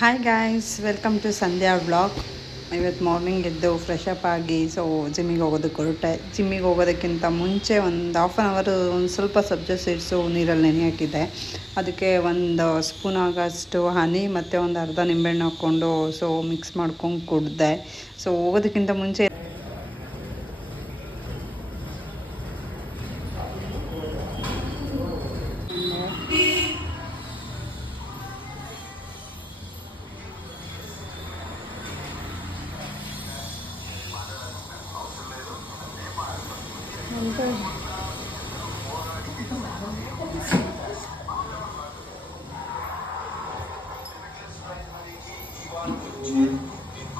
Hi guys, welcome to Sandhya vlog. ಇವತ್ತು morning ಎದ್ದು fresh up ಆಗಿ ಜಿಮ್ಮಿಗೆ ಹೋಗೋದಕ್ಕೆ ಹೊರಟೆ. ಜಿಮ್ಮಿಗೆ ಹೋಗೋದಕ್ಕಿಂತ ಮುಂಚೆ ಒಂದು ಹಾಫ್ ಆನ್ ಅವರು ಒಂದು ಸ್ವಲ್ಪ ಸಬ್ಜಾ ಸೀಡ್ಸು ನೀರಲ್ಲಿ ನೆನೆ ಹಾಕಿದ್ದೆ. ಅದಕ್ಕೆ ಒಂದು ಸ್ಪೂನ್ ಆಗೋಷ್ಟು ಹನಿ ಮತ್ತು ಒಂದು ಅರ್ಧ ನಿಂಬೆಹಣ್ಣು ಹಾಕ್ಕೊಂಡು ಮಿಕ್ಸ್ ಮಾಡ್ಕೊಂಡು ಕುಡಿದೆ. ಹೋಗೋದಕ್ಕಿಂತ ಮುಂಚೆ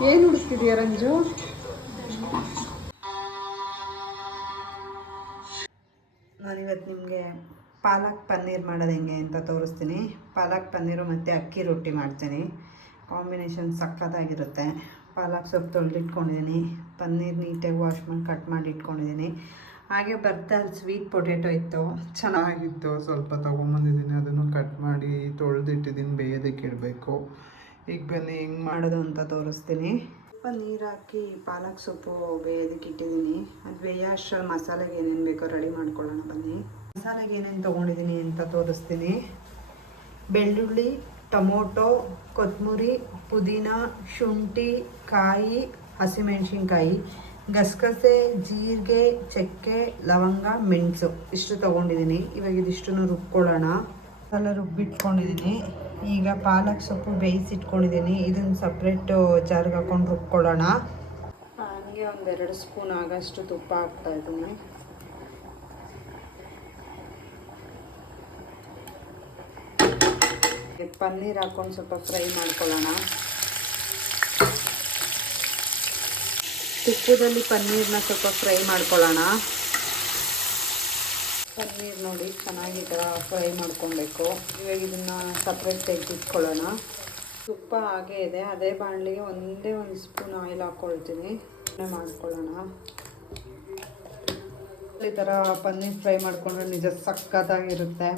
ಏನು ಹುಡುಕ್ತಿದೀಯ ರಂಜು? ನಾನಿವತ್ತು ನಿಮಗೆ ಪಾಲಕ್ ಪನ್ನೀರ್ ಮಾಡೋದು ಹೆಂಗೆ ಅಂತ ತೋರಿಸ್ತೀನಿ. ಪಾಲಕ್ ಪನ್ನೀರು ಮತ್ತು ಅಕ್ಕಿ ರೊಟ್ಟಿ ಮಾಡ್ತೀನಿ. ಕಾಂಬಿನೇಷನ್ ಸಕ್ಕತ್ತಾಗಿರುತ್ತೆ. ಪಾಲಕ್ ಸೊಪ್ಪು ತೊಳೆದಿಟ್ಕೊಂಡಿದ್ದೀನಿ, ಪನ್ನೀರ್ ನೀಟಾಗಿ ವಾಶ್ ಮಾಡಿ ಕಟ್ ಮಾಡಿ ಇಟ್ಕೊಂಡಿದ್ದೀನಿ. ಹಾಗೆ ಅಲ್ಲಿ ಸ್ವೀಟ್ ಪೊಟ್ಯಾಟೊ ಇತ್ತು, ಚೆನ್ನಾಗಿತ್ತು. ಸ್ವಲ್ಪ ತೊಗೊಂಬಂದಿದ್ದೀನಿ, ಅದನ್ನು ಕಟ್ ಮಾಡಿ ತೊಳೆದಿಟ್ಟಿದ್ದೀನಿ, ಬೇಯೋದಕ್ಕೆ ಇಡಬೇಕು. ಈಗ ಬನ್ನಿ ಹೆಂಗೆ ಮಾಡೋದು ಅಂತ ತೋರಿಸ್ತೀನಿ. ಸ್ವಲ್ಪ ನೀರು ಹಾಕಿ ಪಾಲಕ್ ಸೊಪ್ಪು ಬೇಯೋದಕ್ಕೆ ಇಟ್ಟಿದ್ದೀನಿ. ಅದು ಬೇಯೋ ಅಷ್ಟರಲ್ಲಿ ಮಸಾಲೆಗೆ ಏನೇನು ಬೇಕೋ ರೆಡಿ ಮಾಡ್ಕೊಳ್ಳೋಣ ಬನ್ನಿ. ಮಸಾಲೆಗೆ ಏನೇನು ತೊಗೊಂಡಿದ್ದೀನಿ ಅಂತ ತೋರಿಸ್ತೀನಿ. ಬೆಳ್ಳುಳ್ಳಿ, ಟೊಮೊಟೊ, ಕೊತ್ತಂಬರಿ, ಪುದೀನ, ಶುಂಠಿ, ಕಾಯಿ, ಹಸಿಮೆಣಸಿನ್ಕಾಯಿ, ಗಸಗಸೆ, ಜೀರಿಗೆ, ಚಕ್ಕೆ, ಲವಂಗ, ಮೆಣಸು ಇಷ್ಟು ತೊಗೊಂಡಿದ್ದೀನಿ. ಇವಾಗ ಇದಿಷ್ಟನ್ನು ರುಬ್ಕೊಳ್ಳೋಣ. ಮಸಾಲೆ ರುಬ್ಬಿಟ್ಕೊಂಡಿದ್ದೀನಿ. ಈಗ ಪಾಲಕ್ ಸೊಪ್ಪು ಬೇಯಿಸಿಟ್ಕೊಂಡಿದ್ದೀನಿ. ಇದನ್ನು ಸಪ್ರೇಟು ಜಾರ್ಗೆ ಹಾಕ್ಕೊಂಡು ರುಬ್ಕೊಳ್ಳೋಣ. ಹಾಗೆ ಒಂದೆರಡು ಸ್ಪೂನ್ ಆಗೋಷ್ಟು ತುಪ್ಪ ಹಾಕ್ತಾಯಿದ್ದೀನಿ. ಪನ್ನೀರ್ ಹಾಕ್ಕೊಂಡು ಸ್ವಲ್ಪ ಫ್ರೈ ಮಾಡ್ಕೊಳ್ಳೋಣ. ತುಪ್ಪದಲ್ಲಿ ಪನ್ನೀರ್ನ ಸ್ವಲ್ಪ ಫ್ರೈ ಮಾಡ್ಕೊಳ್ಳೋಣ. ಪನ್ನೀರ್ ನೋಡಿ ಚೆನ್ನಾಗಿ ಈ ಥರ ಫ್ರೈ ಮಾಡ್ಕೊಬೇಕು. ಇವಾಗ ಇದನ್ನು ಸಪ್ರೇಟ್ ತೆಗೆದಿಟ್ಕೊಳ್ಳೋಣ. ತುಪ್ಪ ಹಾಗೇ ಇದೆ, ಅದೇ ಬಾಣಲಿಗೆ ಒಂದೇ ಒಂದು ಸ್ಪೂನ್ ಆಯಿಲ್ ಹಾಕ್ಕೊಳ್ತೀನಿ. ಮಾಡ್ಕೊಳ್ಳೋಣ. ಈ ಥರ ಪನ್ನೀರ್ ಫ್ರೈ ಮಾಡಿಕೊಂಡ್ರೆ ನಿಜ ಸಕ್ಕತ್ತಾಗಿರುತ್ತೆ.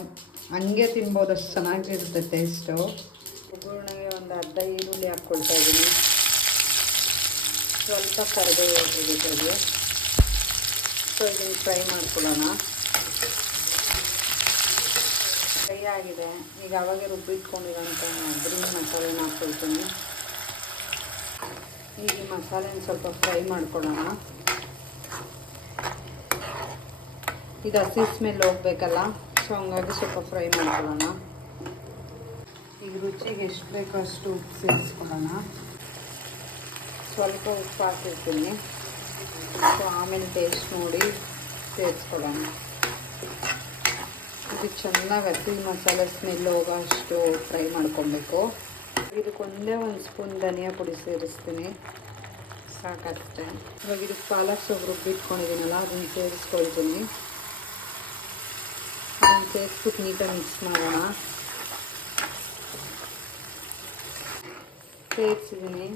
ಹಂಗೆ ತಿನ್ಬೋದು, ಅಷ್ಟು ಚೆನ್ನಾಗಿರುತ್ತೆ ಟೇಸ್ಟು. ಒಗ್ಗರಣೆಗೆ ಒಂದು ಅರ್ಧ ಈರುಳ್ಳಿ ಹಾಕ್ಕೊಳ್ತಾ ಇದ್ದೀನಿ. ಸ್ವಲ್ಪ ಕರಿಬೇವು ಹಾಕಿದ್ದೀವಿ. ಇದನ್ನು ಫ್ರೈ ಮಾಡ್ಕೊಳ್ಳೋಣ. ಫ್ರೈ ಆಗಿದೆ. ಈಗ ಅವಾಗೆ ರುಬ್ಬಿಟ್ಕೊಂಡಿರೋಂಥ ಗ್ರೀನ್ ಮಸಾಲೆನ ಹಾಕ್ಕೊಳ್ತೀನಿ. ಈಗ ಈ ಮಸಾಲೆನ ಸ್ವಲ್ಪ ಫ್ರೈ ಮಾಡ್ಕೊಳ್ಳೋಣ. ಇದು ಹಸಿ ಸ್ಮೆಲ್ ಹೋಗ್ಬೇಕಲ್ಲ, ಹಂಗಾಗಿ ಸ್ವಲ್ಪ ಫ್ರೈ ಮಾಡ್ಕೊಳ್ಳೋಣ. ಈಗ ರುಚಿಗೆ ಎಷ್ಟು ಬೇಕೋ ಅಷ್ಟು ಉಪ್ಪು ಸೇರಿಸ್ಕೊಳ್ಳೋಣ. ಸ್ವಲ್ಪ ಉಪ್ಪು ಹಾಕಿರ್ತೀನಿ, ಆಮೇಲೆ ಟೇಸ್ಟ್ ನೋಡಿ ಸೇರಿಸ್ಕೊಳ್ಳೋಣ. ಇದು ಚೆನ್ನಾಗಿ ಹಸಿ ಮಸಾಲೆ ಸ್ಮೆಲ್ ಹೋಗೋ ಅಷ್ಟು ಫ್ರೈ ಮಾಡ್ಕೊಬೇಕು. ಇದಕ್ಕೊಂದೇ ಒಂದು ಸ್ಪೂನ್ ಧನಿಯಾ ಪುಡಿ ಸೇರಿಸ್ತೀನಿ, ಸಾಕಷ್ಟೇ. ಇವಾಗ ಇದಕ್ಕೆ ಪಾಲಕ್ ಸೊಪ್ಪು ರುಬ್ಬಿಟ್ಕೊಂಡಿದ್ದೀನಲ್ಲ, ಅದನ್ನು ಸೇರಿಸ್ಕೊಳ್ತೀನಿ. ಅದನ್ನು ಸೇರಿಸ್ಬಿಟ್ಟು ನೀಟಾಗಿ ಮಿಕ್ಸ್ ಮಾಡೋಣ. ಸೇರಿಸಿದ್ದೀನಿ.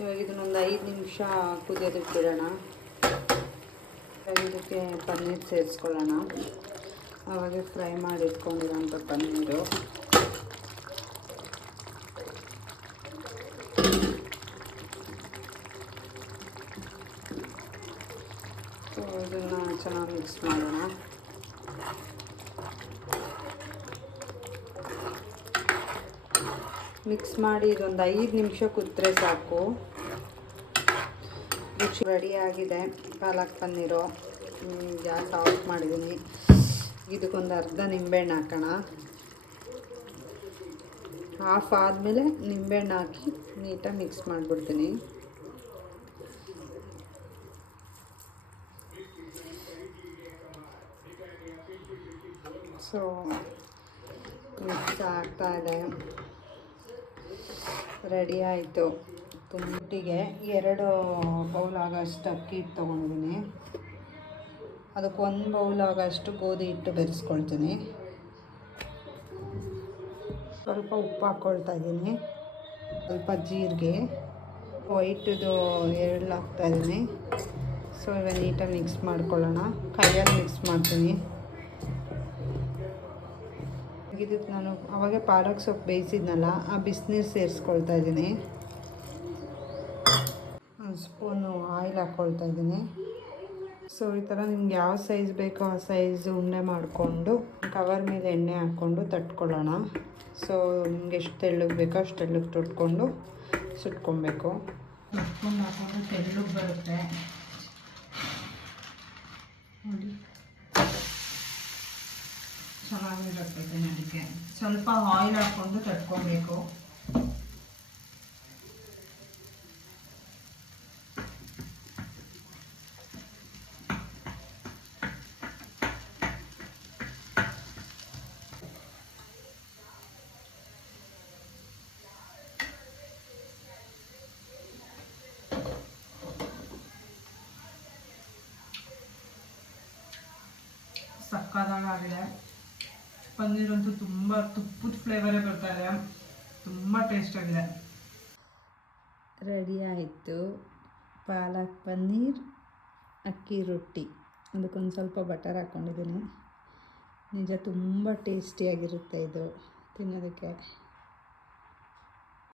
ಇವಾಗ ಇದನ್ನೊಂದು 5 ನಿಮಿಷ ಕುದಿಯೋದಕ್ಕೆ ಬಿಡೋಣ. ಇದಕ್ಕೆ ಪನ್ನೀರ್ ಸೇರಿಸ್ಕೊಳ್ಳೋಣ. ಆವಾಗ ಫ್ರೈ ಮಾಡಿ ಇಟ್ಕೊಂಡಿರೋಂಥ ಪನ್ನೀರು. ಇದನ್ನು ಚೆನ್ನಾಗಿ ಮಿಕ್ಸ್ ಮಾಡೋಣ. ಮಿಕ್ಸ್ ಮಾಡಿ ಇದೊಂದು 5 ನಿಮಿಷ ಕುದ್ರೆ ಸಾಕು. ರುಚಿ ರೆಡಿಯಾಗಿದೆ ಪಾಲಕ್ ಪನ್ನೀರು. ಗ್ಯಾಸ್ ಆಫ್ ಮಾಡಿದ್ದೀನಿ. ಇದಕ್ಕೊಂದು ಅರ್ಧ ನಿಂಬೆಹಣ್ಣು ಹಾಕೋಣ. ಆಫ್ ಆದಮೇಲೆ ನಿಂಬೆಹಣ್ಣು ಹಾಕಿ ನೀಟಾಗಿ ಮಿಕ್ಸ್ ಮಾಡಿಬಿಡ್ತೀನಿ. ಮಿಕ್ಸ್ ಆಗ್ತಾಯಿದೆ. ರೆಡಿ ಆಯಿತು. ತುಂಬಿಟ್ಟಿಗೆ 2 ಬೌಲ್ ಆಗೋಷ್ಟು ಅಕ್ಕಿ ಹಿಟ್ಟು ತೊಗೊಂಡಿದ್ದೀನಿ. ಅದಕ್ಕೆ 1 ಬೌಲ್ ಆಗೋಷ್ಟು ಗೋಧಿ ಹಿಟ್ಟು ಬೆರೆಸ್ಕೊಳ್ತೀನಿ. ಸ್ವಲ್ಪ ಉಪ್ಪು ಹಾಕ್ಕೊಳ್ತಾ ಇದ್ದೀನಿ. ಸ್ವಲ್ಪ ಜೀರಿಗೆ, ವೈಟದು ಎಳ್ಳು ಹಾಕ್ತಾಯಿದ್ದೀನಿ. ಇವಾಗ ನೀಟಾಗಿ ಮಿಕ್ಸ್ ಮಾಡ್ಕೊಳ್ಳೋಣ. ಕೈಯಲ್ಲಿ ಮಿಕ್ಸ್ ಮಾಡ್ತೀನಿ. ಇದಕ್ಕೆ ನಾನು ಅವಾಗೆ ಪಾಲಕ್ ಸೊಪ್ಪು ಬೇಯಿಸಿದ್ನಲ್ಲ, ಆ ಬಿಸಿನೀರು ಸೇರಿಸ್ಕೊಳ್ತಾ ಇದ್ದೀನಿ. ಒಂದು ಸ್ಪೂನು ಆಯಿಲ್ ಹಾಕ್ಕೊಳ್ತಾ ಇದ್ದೀನಿ. ಸೊ ಈ ಥರ ನಿಮ್ಗೆ ಯಾವ ಸೈಜ್ ಬೇಕೋ ಆ ಸೈಜ್ ಉಂಡೆ ಮಾಡಿಕೊಂಡು ಕವರ್ ಮೇಲೆ ಎಣ್ಣೆ ಹಾಕ್ಕೊಂಡು ತಟ್ಕೊಳ್ಳೋಣ. ಸೊ ನಿಮ್ಗೆ ಎಷ್ಟು ತೆಳ್ಳಗೆ ಬೇಕೋ ಅಷ್ಟು ತೆಳ್ಳಗೆ ತೊಟ್ಕೊಂಡು ಸುಟ್ಕೊಬೇಕು. ಸುಟ್ಕೊಂಡು ಹಾಕ್ಕೊಂಡು ತೆಳ್ಳಗೆ ಬರುತ್ತೆ ನೋಡಿ, ಚೆನ್ನಾಗಿರುತ್ತೆ. ಅದಕ್ಕೆ ಸ್ವಲ್ಪ ಆಯಿಲ್ ಹಾಕ್ಕೊಂಡು ತಟ್ಕೊಬೇಕು. ಸಕ್ಕತ್ತಾಗಿದೆ. ಪನ್ನೀರಂತೂ ತುಂಬ ತುಪ್ಪದ ಫ್ಲೇವರೇ ಬರ್ತಾ ಇದೆ, ತುಂಬ ಟೇಸ್ಟಾಗಿದೆ. ರೆಡಿ ಆಯಿತು ಪಾಲಕ್ ಪನ್ನೀರ್ ಅಕ್ಕಿ ರೊಟ್ಟಿ. ಅದಕ್ಕೊಂದು ಸ್ವಲ್ಪ ಬಟರ್ ಹಾಕ್ಕೊಂಡಿದ್ದೀನಿ. ನಿಜ ತುಂಬ ಟೇಸ್ಟಿಯಾಗಿರುತ್ತೆ ಇದು ತಿನ್ನೋದಕ್ಕೆ.